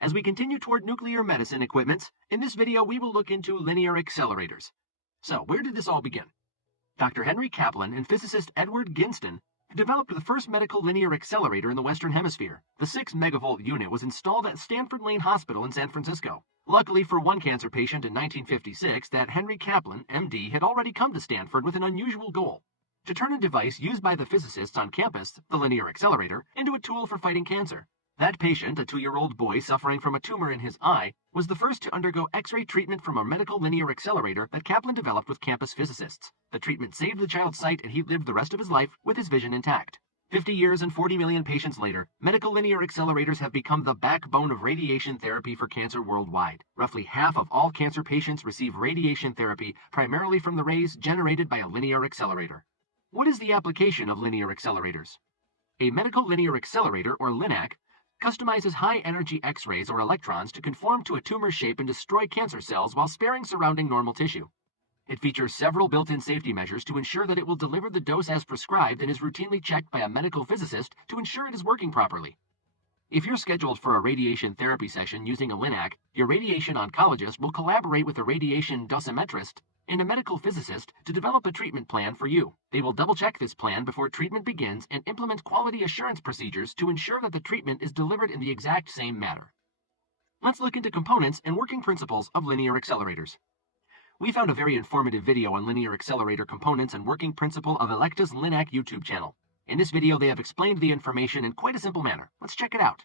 As we continue toward nuclear medicine equipments, in this video we will look into linear accelerators. So, where did this all begin? Dr. Henry Kaplan and physicist Edward Ginston developed the first medical linear accelerator in the Western Hemisphere. The 6 megavolt unit was installed at Stanford Lane Hospital in San Francisco. Luckily for one cancer patient in 1956, that Henry Kaplan, MD, had already come to Stanford with an unusual goal: to turn a device used by the physicists on campus, the linear accelerator, into a tool for fighting cancer. That patient, a 2-year-old boy suffering from a tumor in his eye, was the first to undergo X-ray treatment from a medical linear accelerator that Kaplan developed with campus physicists. The treatment saved the child's sight, and he lived the rest of his life with his vision intact. 50 years and 40 million patients later, medical linear accelerators have become the backbone of radiation therapy for cancer worldwide. Roughly half of all cancer patients receive radiation therapy primarily from the rays generated by a linear accelerator. What is the application of linear accelerators? A medical linear accelerator, or LINAC, customizes high-energy X-rays or electrons to conform to a tumor shape and destroy cancer cells while sparing surrounding normal tissue. It features several built-in safety measures to ensure that it will deliver the dose as prescribed and is routinely checked by a medical physicist to ensure it is working properly. If you're scheduled for a radiation therapy session using a LINAC, your radiation oncologist will collaborate with a radiation dosimetrist and a medical physicist to develop a treatment plan for you. They will double-check this plan before treatment begins and implement quality assurance procedures to ensure that the treatment is delivered in the exact same manner. Let's look into components and working principles of linear accelerators. We found a very informative video on linear accelerator components and working principle of Elekta's LINAC YouTube channel. In this video, they have explained the information in quite a simple manner. Let's check it out.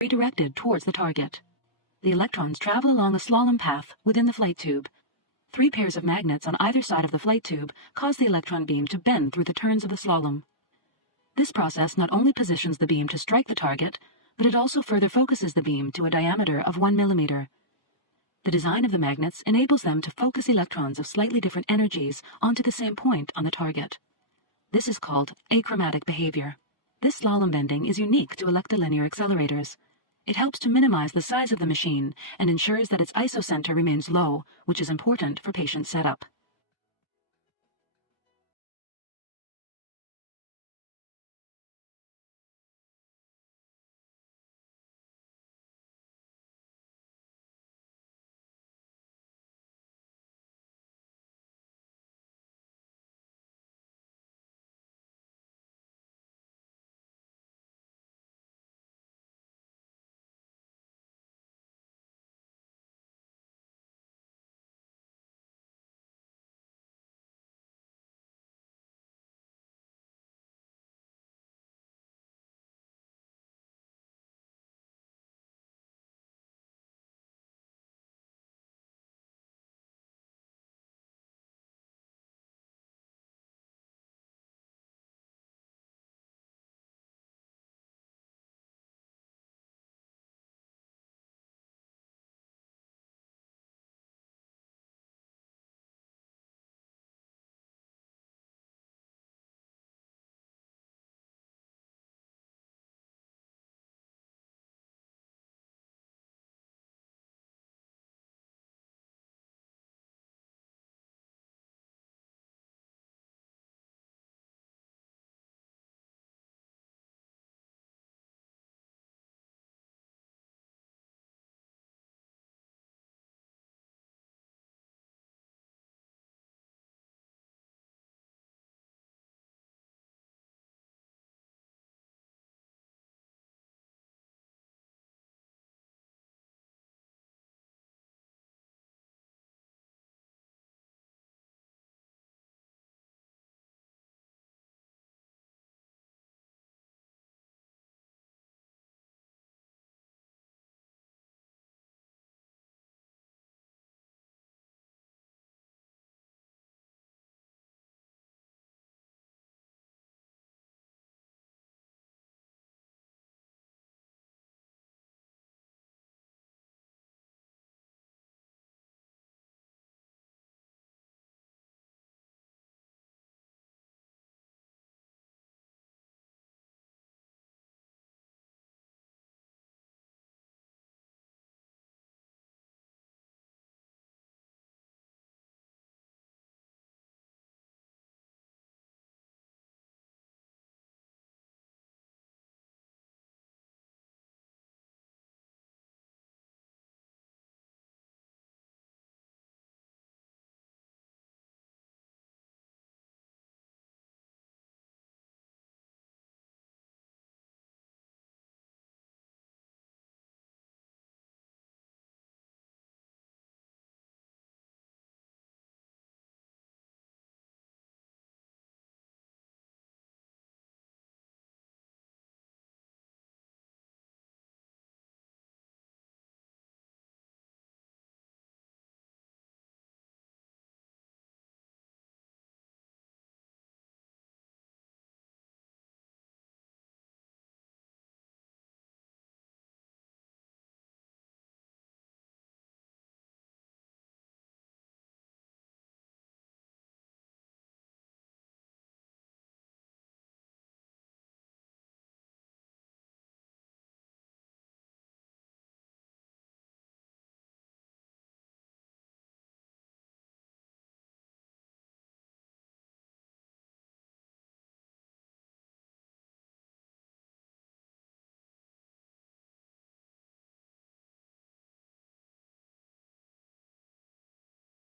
Redirected towards the target. The electrons travel along a slalom path within the flight tube. 3 pairs of magnets on either side of the flight tube cause the electron beam to bend through the turns of the slalom. This process not only positions the beam to strike the target, but it also further focuses the beam to a diameter of 1 millimeter. The design of the magnets enables them to focus electrons of slightly different energies onto the same point on the target. This is called achromatic behavior. This slalom bending is unique to Elekta linear accelerators. It helps to minimize the size of the machine and ensures that its isocenter remains low, which is important for patient setup.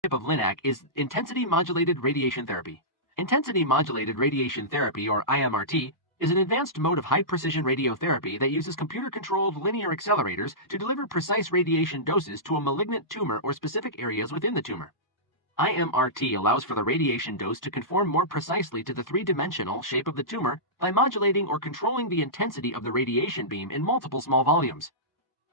type of LINAC is intensity modulated radiation therapy. Intensity modulated radiation therapy, or IMRT, is an advanced mode of high-precision radiotherapy that uses computer-controlled linear accelerators to deliver precise radiation doses to a malignant tumor or specific areas within the tumor. IMRT allows for the radiation dose to conform more precisely to the three-dimensional shape of the tumor by modulating or controlling the intensity of the radiation beam in multiple small volumes.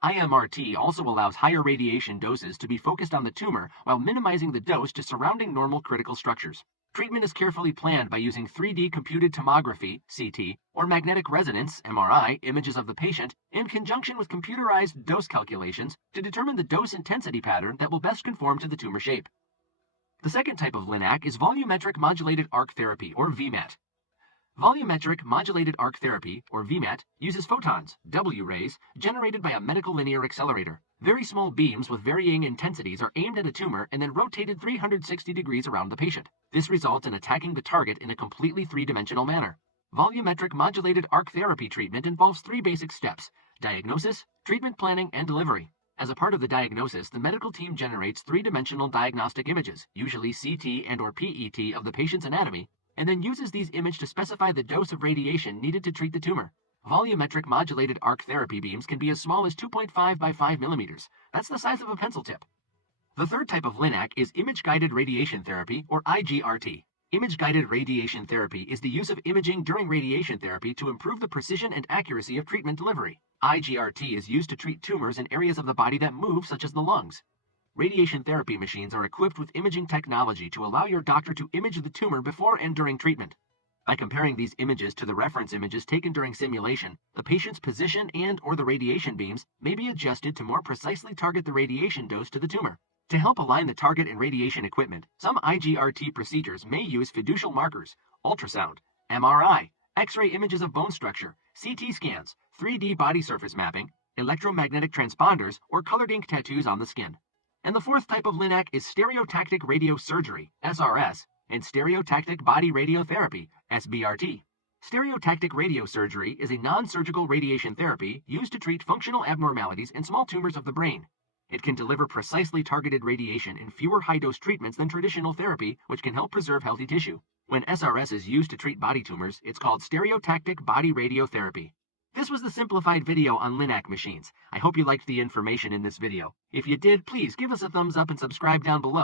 IMRT also allows higher radiation doses to be focused on the tumor while minimizing the dose to surrounding normal critical structures. Treatment is carefully planned by using 3D computed tomography, CT, or magnetic resonance, MRI, images of the patient in conjunction with computerized dose calculations to determine the dose intensity pattern that will best conform to the tumor shape. The second type of LINAC is volumetric modulated arc therapy, or VMET. Volumetric modulated arc therapy, or VMET, uses photons, W rays, generated by a medical linear accelerator. Very small beams with varying intensities are aimed at a tumor and then rotated 360 degrees around the patient. This results in attacking the target in a completely three-dimensional manner. Volumetric modulated arc therapy treatment involves three basic steps: diagnosis, treatment planning, and delivery. As a part of the diagnosis, the medical team generates three-dimensional diagnostic images, usually CT and/or PET, of the patient's anatomy, and then uses these images to specify the dose of radiation needed to treat the tumor. Volumetric modulated arc therapy beams can be as small as 2.5 by 5 millimeters. That's the size of a pencil tip. The third type of LINAC is image-guided radiation therapy, or IGRT. Image-guided radiation therapy is the use of imaging during radiation therapy to improve the precision and accuracy of treatment delivery. IGRT is used to treat tumors in areas of the body that move, such as the lungs. Radiation therapy machines are equipped with imaging technology to allow your doctor to image the tumor before and during treatment. By comparing these images to the reference images taken during simulation, the patient's position and/or the radiation beams may be adjusted to more precisely target the radiation dose to the tumor. To help align the target and radiation equipment, some IGRT procedures may use fiducial markers, ultrasound, MRI, X-ray images of bone structure, CT scans, 3D body surface mapping, electromagnetic transponders, or colored ink tattoos on the skin. And the fourth type of LINAC is stereotactic radiosurgery, SRS, and stereotactic body radiotherapy, SBRT. Stereotactic radiosurgery is a non-surgical radiation therapy used to treat functional abnormalities and small tumors of the brain. It can deliver precisely targeted radiation in fewer high-dose treatments than traditional therapy, which can help preserve healthy tissue. When SRS is used to treat body tumors, it's called stereotactic body radiotherapy. This was the simplified video on LINAC machines. I hope you liked the information in this video. If you did, please give us a thumbs up and subscribe down below.